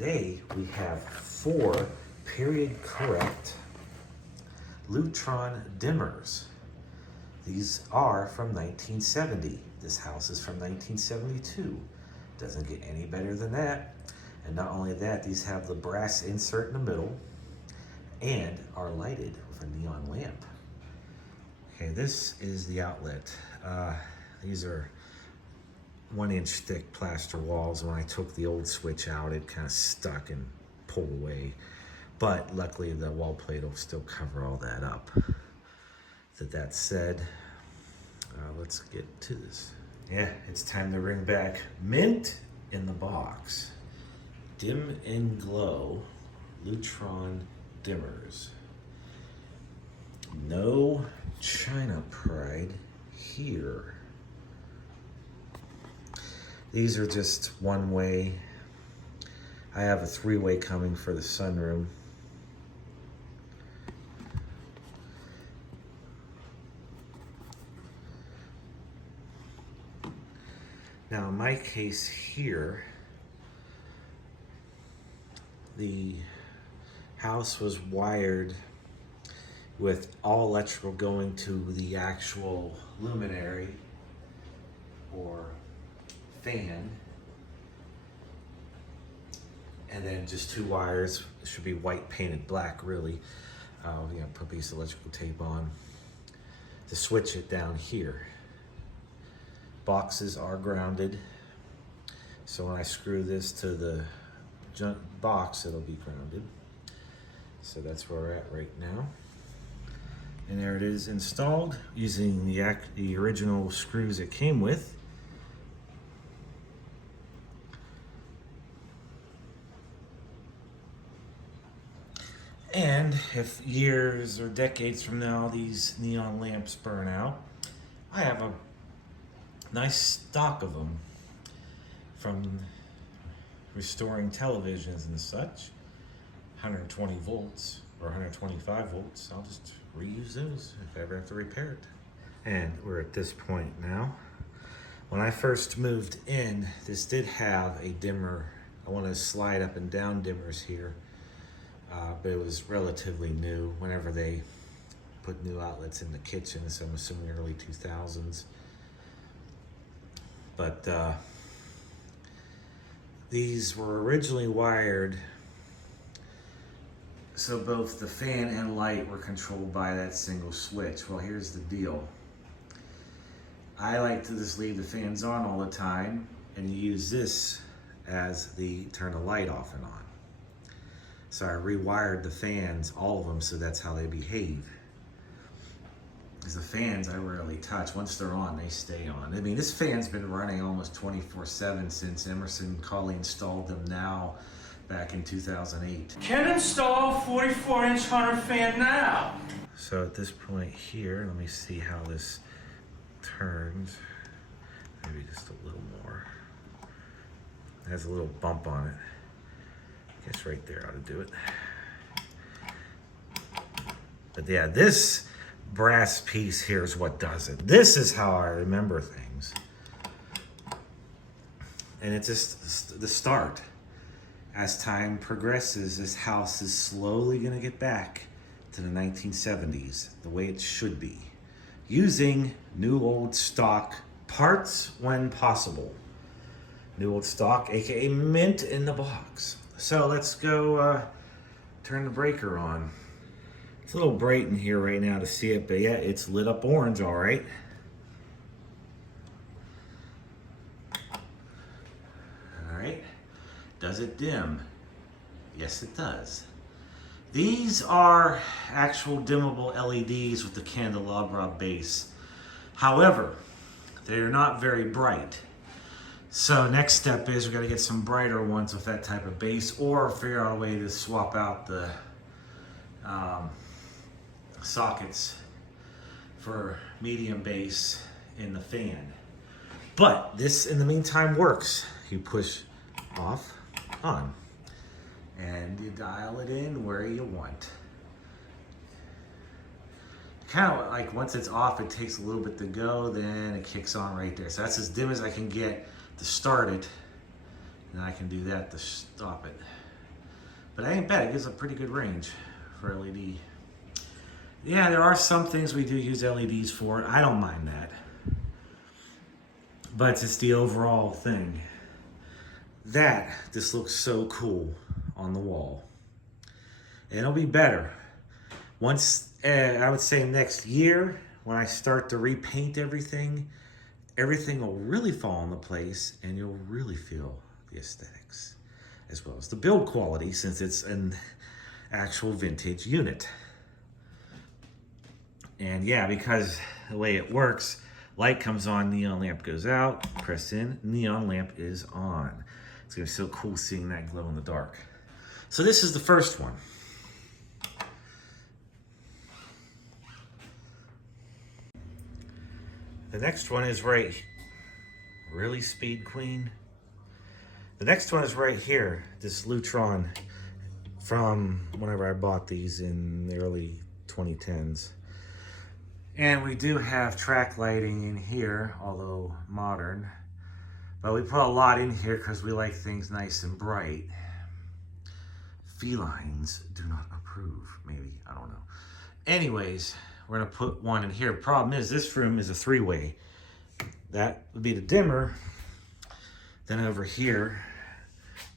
today we have 4 period correct Lutron dimmers. These are from 1970. This house is from 1972. Doesn't get any better than that. And not only that, these have the brass insert in the middle and are lighted with a neon lamp. Okay, this is the outlet. These are 1-inch thick plaster walls. When I took the old switch out, it kind of stuck and pulled away. But luckily the wall plate will still cover all that up. That said, let's get to this. Yeah, it's time to bring back mint in the box. Dim and glow Lutron dimmers. No China pride here. These are just one way. I have a 3-way coming for the sunroom. Now in my case here, the house was wired with all electrical going to the actual luminary or fan, and then just 2 wires. It should be white painted black, really. Put a piece of electrical tape on to switch it down here. Boxes are grounded, so when I screw this to the box, it'll be grounded. So that's where we're at right now. And there it is, installed using the original screws it came with. And if years or decades from now these neon lamps burn out, I have a nice stock of them from restoring televisions and such. 120 volts or 125 volts. I'll just reuse those if I ever have to repair it. And we're at this point now. When I first moved in, this did have a dimmer. I want to slide up and down dimmers here, but it was relatively new whenever they put new outlets in the kitchen, so I'm assuming early 2000s. But these were originally wired so both the fan and light were controlled by that single switch. Well, here's the deal. I like to just leave the fans on all the time and use this as the turn the light off and on. So I rewired the fans, all of them, so that's how they behave. Because the fans I rarely touch. Once they're on, they stay on. I mean, this fan's been running almost 24/7 since Emerson Colley installed them now back in 2008. Can install a 44-inch Hunter fan now. So at this point here, let me see how this turns. Maybe just a little more. It has a little bump on it. I guess right there ought to do it. But yeah, this brass piece here is what does it. This is how I remember things. And it's just the start. As time progresses, this house is slowly going to get back to the 1970s, the way it should be, using new old stock parts when possible. New old stock, aka mint in the box. So let's go turn the breaker on. It's a little bright in here right now to see it, but yeah, it's lit up orange, all right. All right, does it dim? Yes, it does. These are actual dimmable LEDs with the candelabra base. However, they're not very bright. So next step is we got to get some brighter ones with that type of base, or figure out a way to swap out the sockets for medium base in the fan. But this, in the meantime, works. You push off, on, and you dial it in where you want. Kind of like once it's off, it takes a little bit to go, then it kicks on right there. So that's as dim as I can get to start it, and I can do that to stop it. But that ain't bad. It gives a pretty good range for LED. Yeah, there are some things we do use LEDs for. I don't mind that. But it's just the overall thing. This looks so cool on the wall. And it'll be better. Once, I would say next year, when I start to repaint everything will really fall into place and you'll really feel the aesthetics as well as the build quality, since it's an actual vintage unit. And yeah, because the way it works, light comes on, neon lamp goes out, press in, neon lamp is on. It's gonna be so cool seeing that glow in the dark. So this is the first one. The next one is really, Speed Queen? The next one is right here, this Lutron from whenever I bought these in the early 2010s. And we do have track lighting in here, although modern. But we put a lot in here because we like things nice and bright. Felines do not approve, maybe, I don't know. Anyways, we're gonna put one in here. Problem is, this room is a three-way. That would be the dimmer. Then over here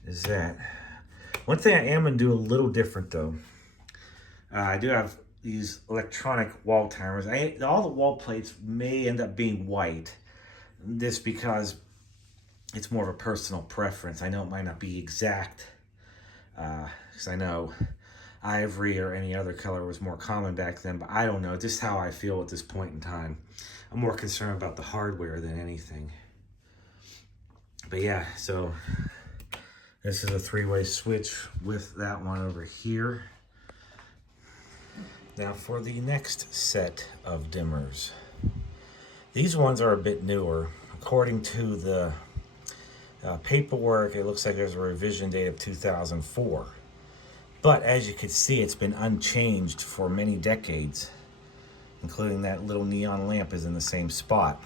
is that. One thing I am gonna do a little different though. I do have these electronic wall timers. All the wall plates may end up being white. This because it's more of a personal preference. I know it might not be exact, because I know ivory or any other color was more common back then, but I don't know, just how I feel at this point in time. I'm more concerned about the hardware than anything. But yeah, so this is a three-way switch with that one over here. Now for the next set of dimmers. These ones are a bit newer. According to the paperwork, it looks like there's a revision date of 2004. But as you can see, it's been unchanged for many decades, including that little neon lamp is in the same spot.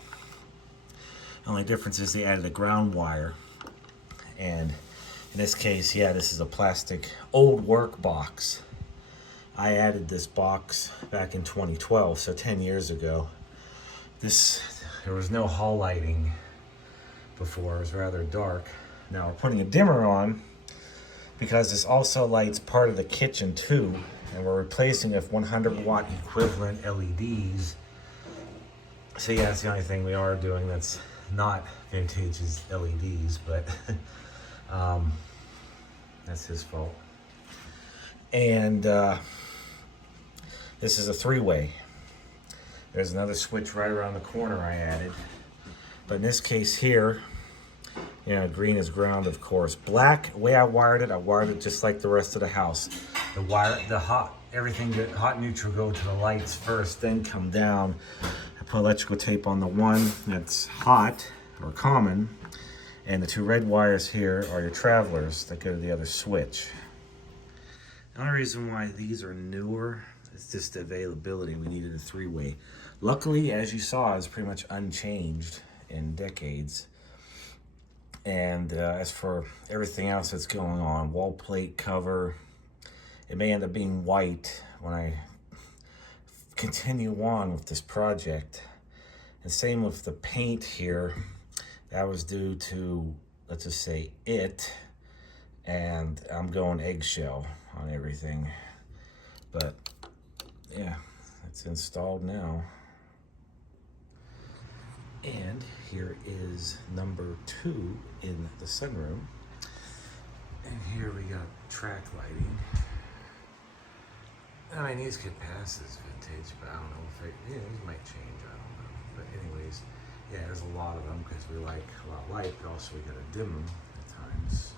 The only difference is they added a ground wire. And in this case, yeah, this is a plastic old work box. I added this box back in 2012, so 10 years ago. There was no hall lighting before, it was rather dark. Now we're putting a dimmer on, because this also lights part of the kitchen too, and we're replacing it with 100 watt equivalent LEDs. So yeah, that's the only thing we are doing that's not vintage is LEDs, but that's his fault. And this is a three-way. There's another switch right around the corner I added. But in this case here, you know, green is ground, of course. Black, the way I wired it just like the rest of the house. Everything, hot neutral go to the lights first, then come down. I put electrical tape on the one that's hot or common, and the two red wires here are your travelers that go to the other switch. The only reason why these are newer is just the availability. We needed a three-way. Luckily, as you saw, it's pretty much unchanged in decades. And as for everything else that's going on, wall plate cover, it may end up being white when I continue on with this project. And same with the paint here. That was due to, let's just say, and I'm going eggshell on everything. But yeah, it's installed now. And here is number 2 in the sunroom. And here we got track lighting. I mean, these could pass as vintage, but I don't know if these might change, I don't know. But anyways, yeah, there's a lot of them because we like a lot of light, but also we gotta dim them at times.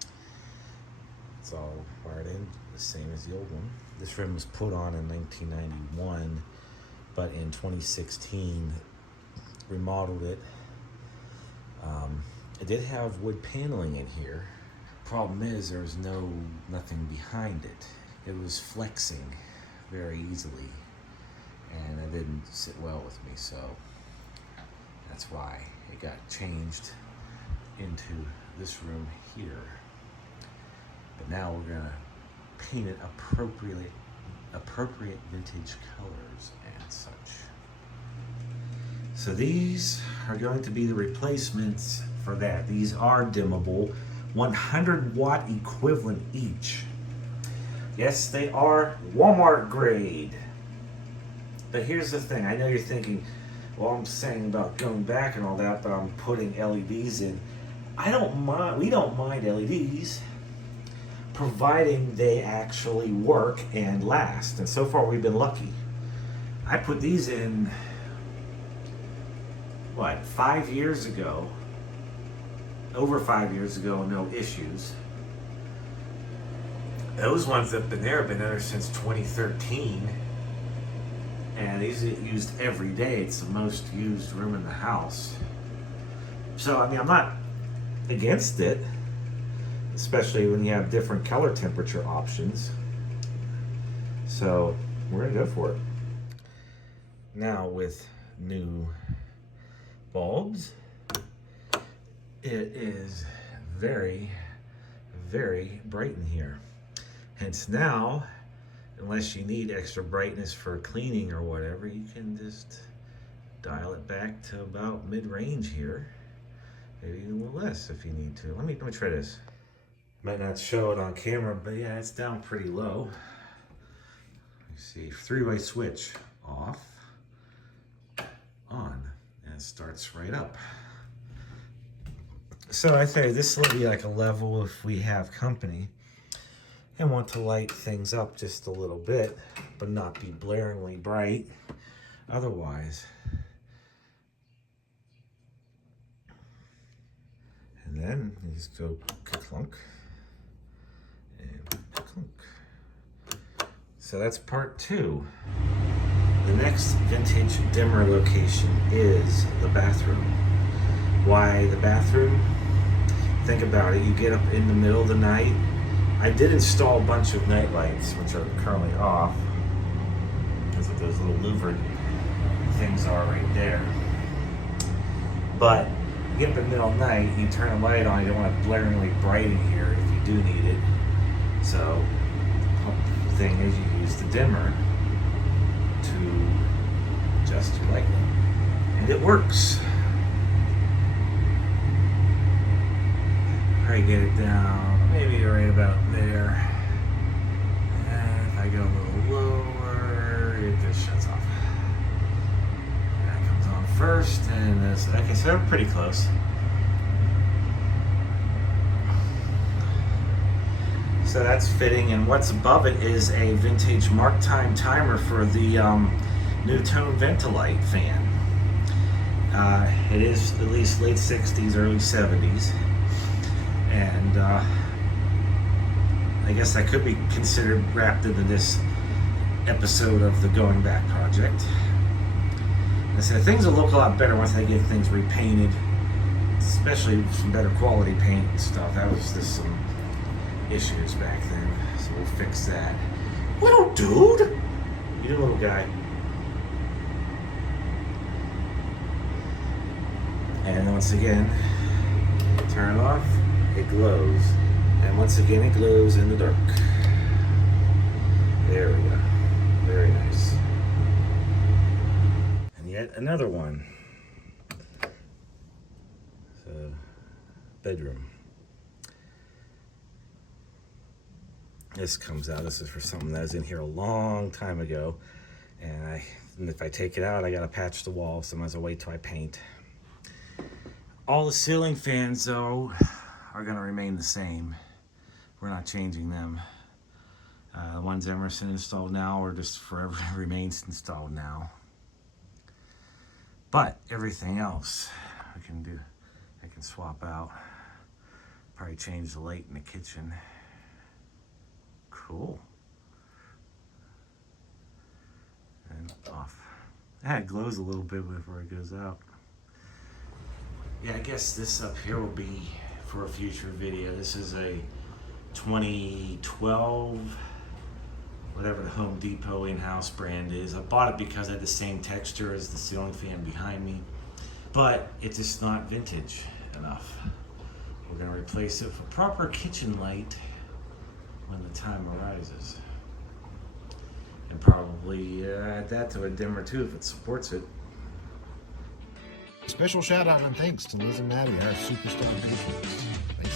So it's all wired in, the same as the old one. This room was put on in 1991, but in 2016, remodeled it. It did have wood paneling in here. Problem is, there's nothing behind it. It was flexing very easily, and it didn't sit well with me, so that's why it got changed into this room here. But now we're gonna paint it appropriate vintage colors and such. So these are going to be the replacements for that. These are dimmable, 100 watt equivalent each. Yes, they are Walmart grade. But here's the thing, I know you're thinking, well, I'm saying about going back and all that, but I'm putting LEDs in. I don't mind, we don't mind LEDs, providing they actually work and last. And so far we've been lucky. I put these in, what, 5 years ago? Over 5 years ago, no issues. Those ones that have been there have been there since 2013. And these are used every day. It's the most used room in the house. So, I mean, I'm not against it, especially when you have different color temperature options. So, we're gonna go for it. Now, with new bulbs, it is very, very bright in here. Hence now, unless you need extra brightness for cleaning or whatever, you can just dial it back to about mid-range here. Maybe even a little less if you need to. Let me try this. Might not show it on camera, but yeah, it's down pretty low. You see, three-way switch, off, on, and it starts right up. So I say this will be like a level if we have company and want to light things up just a little bit, but not be blaringly bright otherwise. And then you just go clunk and clunk. So that's part 2. The next vintage dimmer location is the bathroom. Why the bathroom? Think about it, you get up in the middle of the night. I did install a bunch of night lights, which are currently off. That's what those little louvered things are right there. But you get up in the middle of the night, you turn a light on, you don't want it blaringly bright in here if you do need it. So the thing is, you use the dimmer to adjust your light. And it works. Try to get it down, maybe right about there. And if I go a little lower, it just shuts off. That comes on first, and this, okay, so we're pretty close. So that's fitting, and what's above it is a vintage Mark Time timer for the Lutron Ventilite fan. It is at least late 60s, early 70s. And I guess that could be considered wrapped into this episode of the Going Back project. I said things will look a lot better once they get things repainted, especially with some better quality paint and stuff. That was just some issues back then, so we'll fix that. Little dude! You little guy. And once again, turn it off. It glows, and once again it glows in the dark. There we go. Very nice. And yet another one. So, bedroom. This comes out. This is for something that was in here a long time ago, and if I take it out, I gotta patch the wall. So I might as well wait till I paint. All the ceiling fans, though, are going to remain the same. We're not changing them. The ones Emerson installed now are just forever remains installed now. But everything else I can swap out. Probably change the light in the kitchen. Cool. And off. It glows a little bit before it goes out. Yeah, I guess this up here will be for a future video. This is a 2012, whatever the Home Depot in-house brand is. I bought it because it had the same texture as the ceiling fan behind me, but it's just not vintage enough. We're gonna replace it with a proper kitchen light when the time arises. And probably add that to a dimmer too if it supports it. Special shout out and thanks to Liz and Maddie, our superstar patrons. Thanks